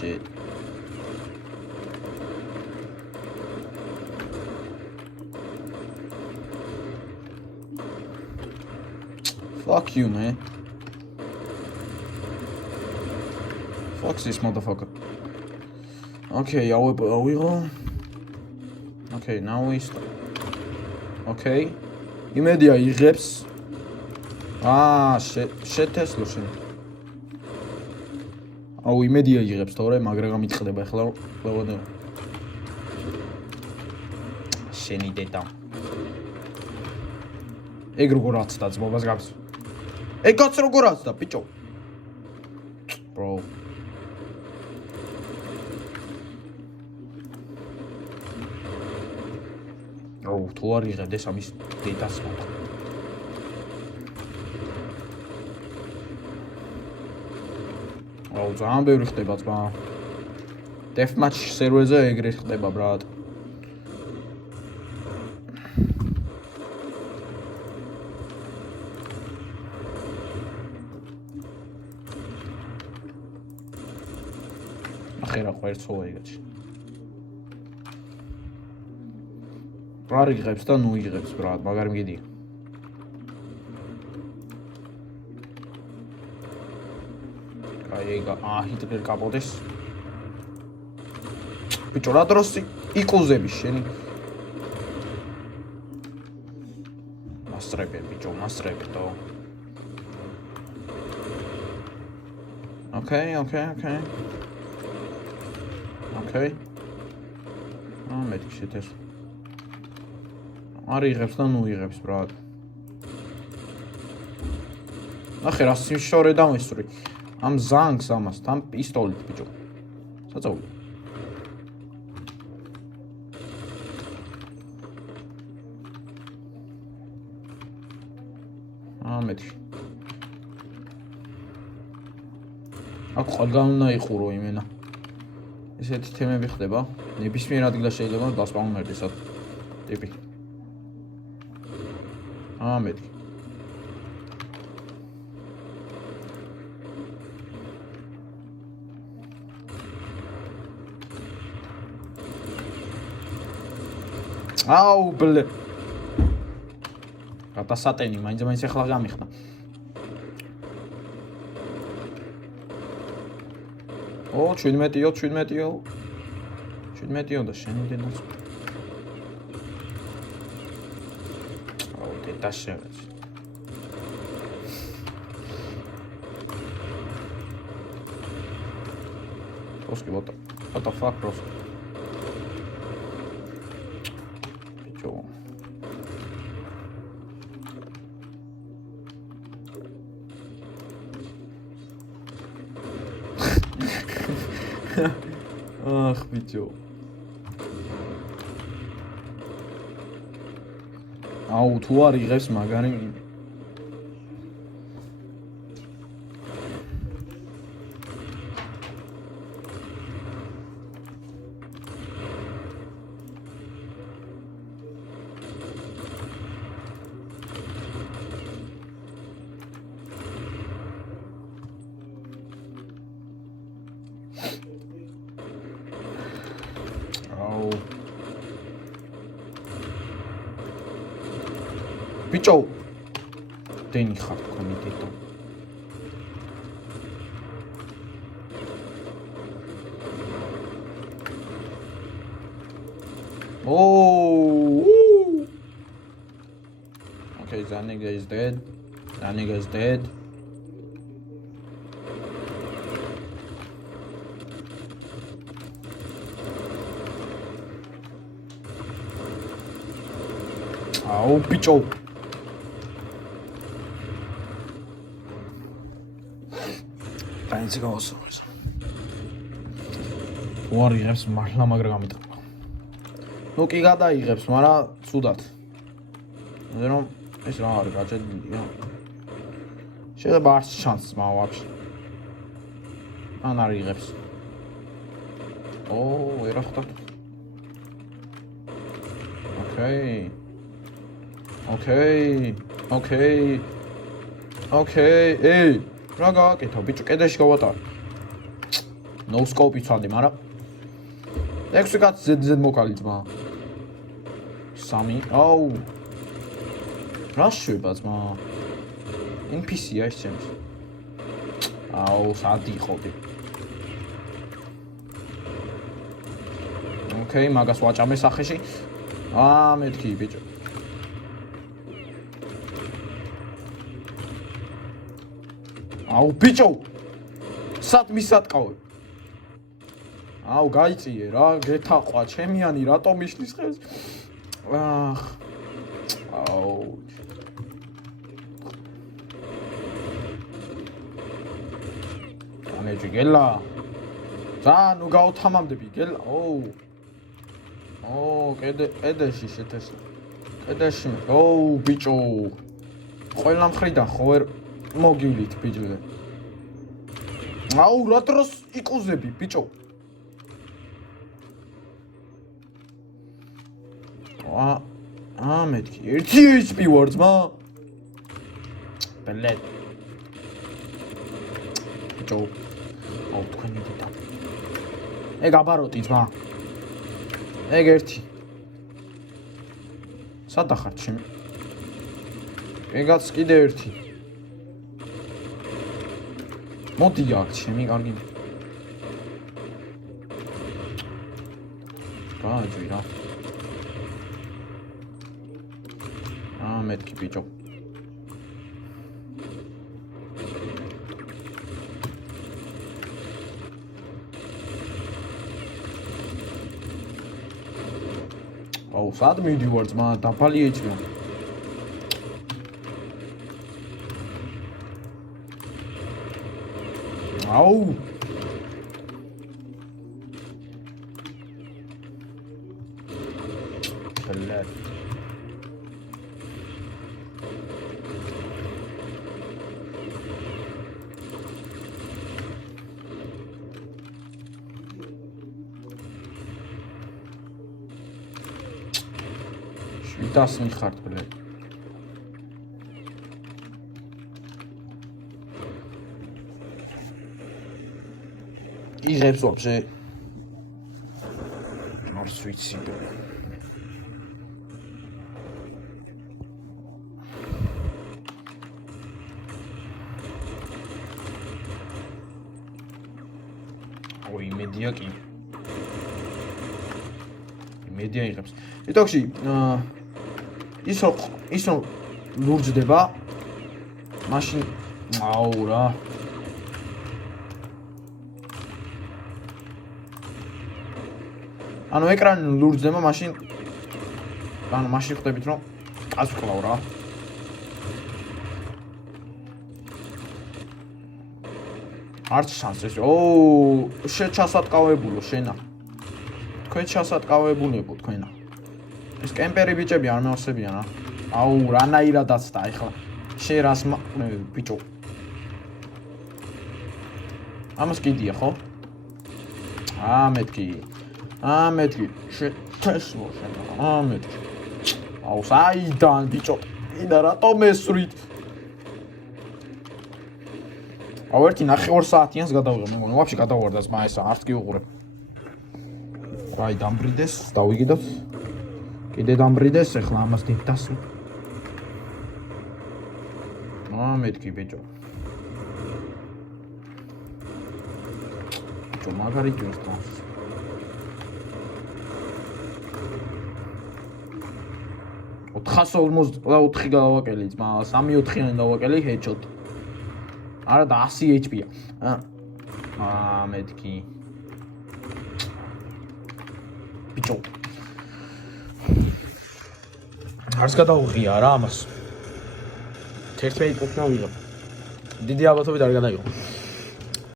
shit. Fuck you, man. Fuck this motherfucker. Okay, are we all? Okay, now we start. Okay. Imedia იღებს. shit Tesla შენ. აუ იმედია იღებს თორე, მაგრამ გამიწყდება ახლა ყველანო. შენი დედა. ეგ როგორაც და ძმობას გავს. ეგ კაც როგორაც და ბიჭო. Bro. აუ თუ არ იღებდეს ამის დედას მოხდა. აუ ძალიან ბევრი ხდება ძმა. Deathmatch სერვერზე ეგრე ხდება ბრატ. ახერა ყვერცოა ეგეთი. არ იღებს და ნუ იღებს ბრატ, მაგარი მგედია. აიგა, ჰიტლერ კაპოდეს. ბიჭო, რა დროს იკუზები შენი? მასტრები, ბიჭო, მასტრები თო. Okay. მეთქი შეთეს. არ იღებს და ნუ იღებს ბრატ. ახე რა სიმშორე დამესწრი. ამ ზანგს ამას, თან პისტოლით ბიჭო. საწაული. მეთქი. აქ ყველგან უნდა იყურო იმენა. ესეთი თემები ხდება. ნებისმიერ ადგილას შეიძლება დასპაუნერდეს აქ ტიპი. მეთქი. აუ ბლე. გადასატენი მაინც ახლა გამიხდა. ო 17 და შენი დენას. აუ დედა შევეც. Oski, what the fuck, bro? Bicho. Ach, bicho. აუ თუ არ იღებს მაგარი აუ ბიჭო დენი ხარ თქვენი დედა Oh! Okay, that nigga is dead. That nigga is dead. Oh, bicho. Thanks to God. What are you having? Mahla magra ну კი გადაიღებს, მაგრამ ცუდად. ზენო ეს რა არის გაჭედილია. შეიძლება არც შანსს მაქვს ვაფშე. ან არ იღებს. ო, ერა ხტა. Okay. ეი, რა გააკეთა, ბიჭო, კედეში გავატარ. no scope იცვალდი, მაგრამ 6 კაც ზედ მოკალი ძმა. 3. აუ. რა შვება ძმა? NPC-ია ეს ჩემს. აუ, სადი ხოდი. ოკეი, მაგას ვაჭამე სახეში. მეთქი ბიჭო. აუ ბიჭო. სად მისატყავე? აუ გაიწიე რა, გეთაყვა, ჩემიანი რატომ მიშლის ხელს? აუ. ანეჯი გელა. რა, ნუ გავთამამდები გელა. კედეში შეთესა. კედეში. ბიჭო. ყველა მხრიდან ხო ვერ მოგივლით ბიჭლე. აუ, რა დროს იკუზები ბიჭო. მეთქი 1 HP ვარ ძმა. ბლედ. ბიჭო. აუ, თქვენი დედა. ეგ აბაროტი ძმა. ეგ 1. სად ახართ ჩემი? ეგაც კიდე 1. მოდი აქ ჩემი კარგი. გააჯვი რა. მეთქი ბიჭო. აუ, სად მიდივარ ძმა, დაფალი ეჭვია. აუ. ბლედ. შვიდას მიხართ ბლედ. იღებს ვაფშე. არც ვიცი. ой, იმედია კი. იმედია იღებს. იტოქში, ისო ლურჯდება. მაშინ აუ რა. ანუ ეკრანი ლურჯდება, მაშინ ხვდებით რომ აწვყლავ რა. არც შანსი ეს. ჩასატყავებულო შენა. თქვენ ჩასატყავებულებო თქვენა. ეს კემპერი ბიჭები არ მეოსებიან რა. აუ, რანაირადაც და ეხლა შენ რას ბიჭო. ამას კიდია ხო? მეთქი. მეთქი. შეთესლო შენა. მეთქი. აუ, საიდან ბიჭო? ინა რატომ ესვრით? აუ, 1.5 საათიანს გადავიღე, მე მგონი, ვაფშე გადავარდა ძმა ესა, არც კი უყურებ. აი, დამბრიდეს, დავიგიდოთ. კიდე დამბრიდეს, ეხლა ამას დიდასვი. მეთქი ბიჭო. ბიჭო, მაგარი ჯოსტას. ოთხას 54 გავაკელი ძმა, 3-4-იანი დავაკელი headshot. არა და 100 HP-ა. მეთქი. ბიჭო. არც გადაუღია რა ამას. 11 პუნქტი ავიღო. დიდი ალბათობით არ გადაიღო.